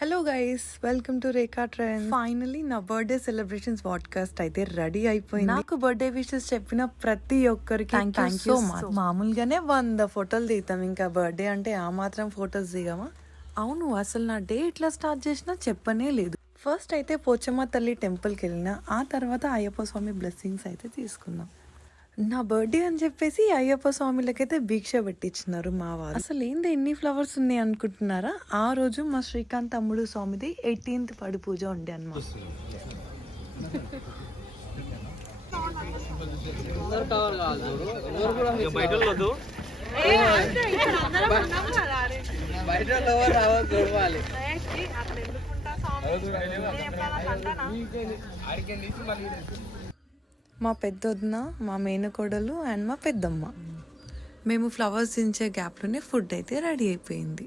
Hello guys, welcome to Rekha trends. Finally నా birthday celebrations podcast అయితే ready అయిపోయింది. నాకు బర్త్డే విషెస్ చెప్పిన ప్రతి ఒక్కరికి థ్యాంక్ యూ సో మచ్. మామూలుగానే 100 ఫోటోలు దిగుతాం, ఇంకా బర్త్డే అంటే ఆ మాత్రం ఫొటోస్ దిగమా? అవును, అసలు నా డే ఎట్లా స్టార్ట్ చేసినా చెప్పనే లేదు. ఫస్ట్ అయితే పోచమ్మ తల్లి టెంపుల్కి వెళ్ళిన, ఆ తర్వాత అయ్యప్ప స్వామి బ్లెస్సింగ్స్ అయితే తీసుకున్నాం. నా బర్త్డే అని చెప్పేసి అయ్యప్ప స్వామిలకైతే భిక్ష పెట్టించినారు మా వారు. అసలు ఏంది ఎన్ని ఫ్లవర్స్ ఉన్నాయి అనుకుంటున్నారా? ఆ రోజు మా శ్రీకాంత్ తమ్ముడు స్వామిది 18th పడి పూజ ఉండే అన్నమాట. మా పెద్దొదిన, మా మేనకోడలు అండ్ మా పెద్దమ్మ, మేము ఫ్లవర్స్ దించే గ్యాప్లోనే ఫుడ్ అయితే రెడీ అయిపోయింది.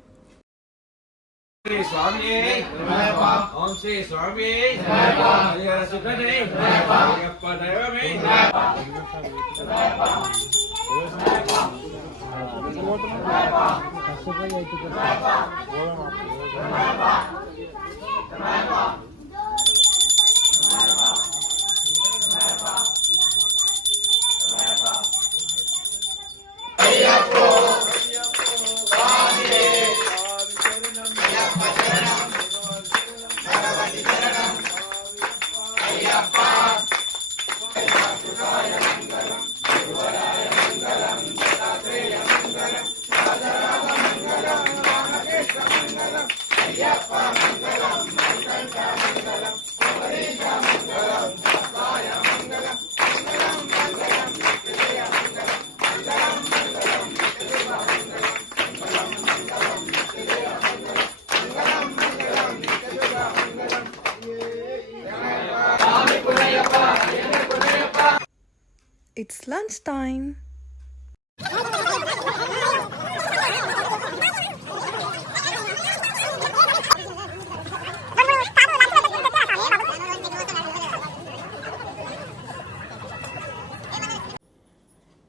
It's lunch time.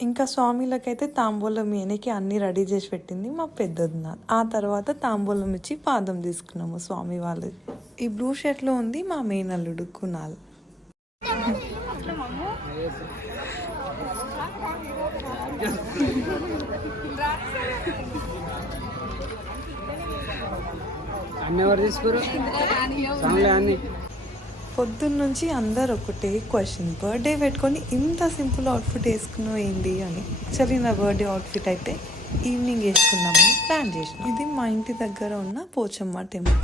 ఇంకా స్వామిలకైతే తాంబూలం ఈయనకి అన్ని రెడీ చేసి పెట్టింది మా పెద్దదిన. ఆ తర్వాత తాంబూలం ఇచ్చి పాదం తీసుకున్నాము స్వామి వాళ్ళు. ఈ బ్లూ షర్ట్లో ఉంది మా మేనల్లుడు కునాల్. పొద్దున్నుంచి అందరు ఒకటే క్వశ్చన్, బర్త్డే పెట్టుకొని ఇంత సింపుల్ అవుట్ఫిట్ వేసుకున్నావు ఏంటి అని. యాక్చువల్లీ నా బర్త్డే అవుట్ఫిట్ అయితే ఈవినింగ్ వేసుకుందామని ప్లాన్ చేసిన. ఇది మా ఇంటి దగ్గర ఉన్న పోచమ్మ టెంపుల్.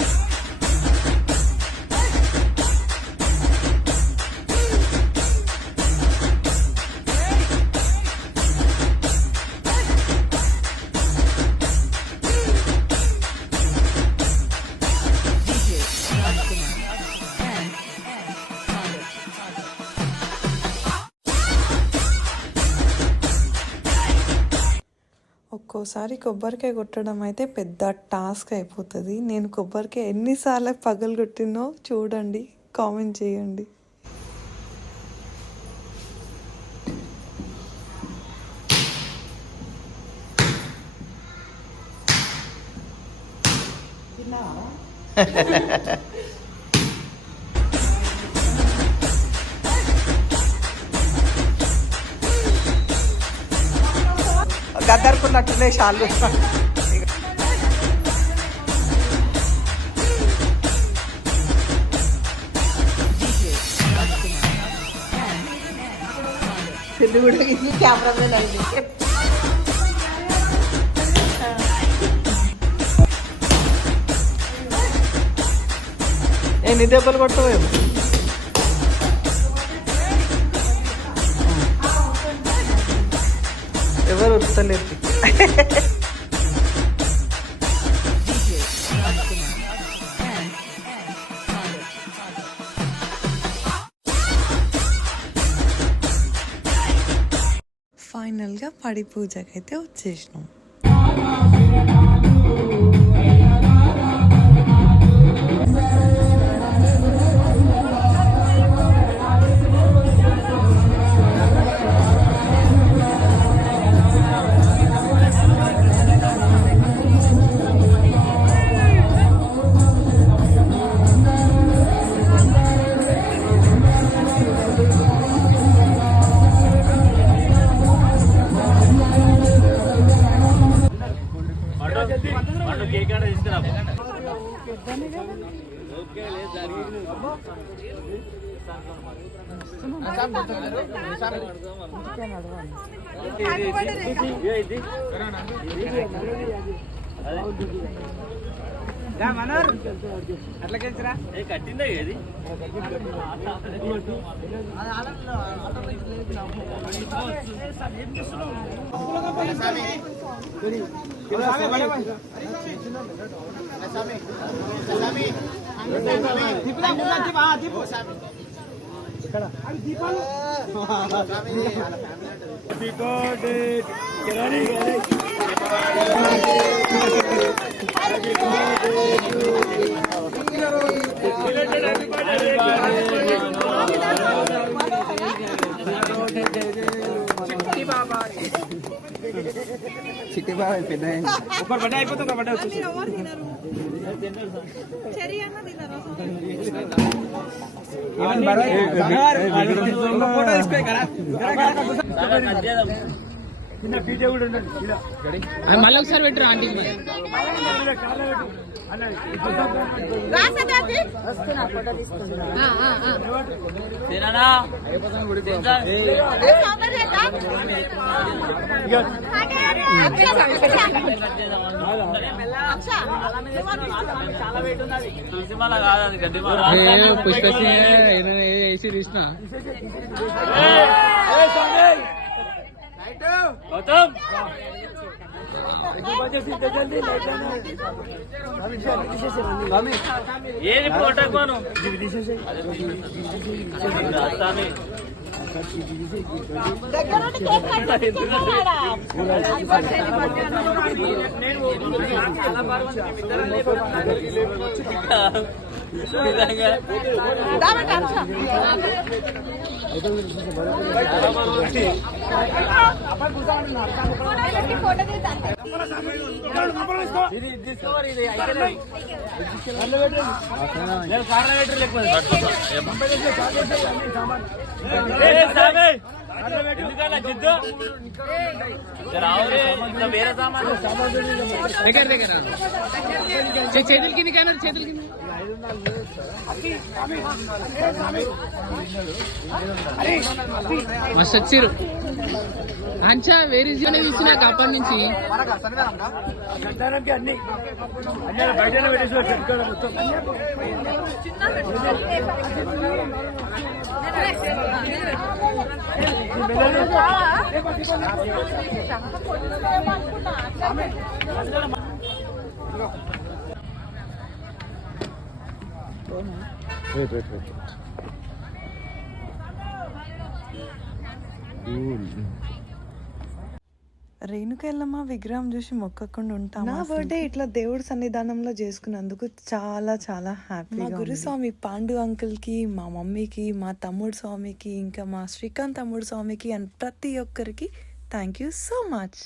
ఒక్కోసారి కొబ్బరికాయ కొట్టడం అయితే పెద్ద టాస్క్ అయిపోతుంది. నేను కొబ్బరికాయ ఎన్నిసార్లు పగలు కొట్టినో చూడండి, కామెంట్ చేయండి. గద్దరుకున్నట్టునే షాళ్ళు. కూడా ఇది కెమెరామెన్ అయింది. ఎన్ని దెబ్బలు కొట్టవేమో. ఎవరు ఉడతలేదు. ఫైనల్గా పడి పూజకైతే వచ్చేసినాం. అట్లా కలిసిరా కట్టిందే ఏది చిట్టి బాబాయ్ పెద్ద ఒక బడ్డే అయిపోతే ఒక బడ్డే వచ్చేసి మళ్ళీ ఒకసారి పెట్టరు ఆంటీ తులసిమాల కాదు గడ్డిమాల పుష్ప వేసి తీసిన గౌతమ్ ఏది ఇప్పుడు కొట్టకపోను జిద్దు వేరే సామాన్ దగ్గర దగ్గర చేతుల కింద కాదు చేతుల కింద మస్తు వచ్చారు అంచా వేరే చూసినాక అప్పటి నుంచి బయట రేణుక ఎల్లమ్మ విగ్రహం చూసి మొక్కకుండా ఉంటాం. నా బర్త్డే ఇట్లా దేవుడి సన్నిధానంలో చేసుకున్నందుకు చాలా చాలా హ్యాపీ. మా గురుస్వామి పాండు అంకుల్ కి, మా మమ్మీకి, మా తమ్ముడు స్వామికి, ఇంకా మా శ్రీకాంత్ తమ్ముడు స్వామికి అండ్ ప్రతి ఒక్కరికి థ్యాంక్ యూ సో మచ్.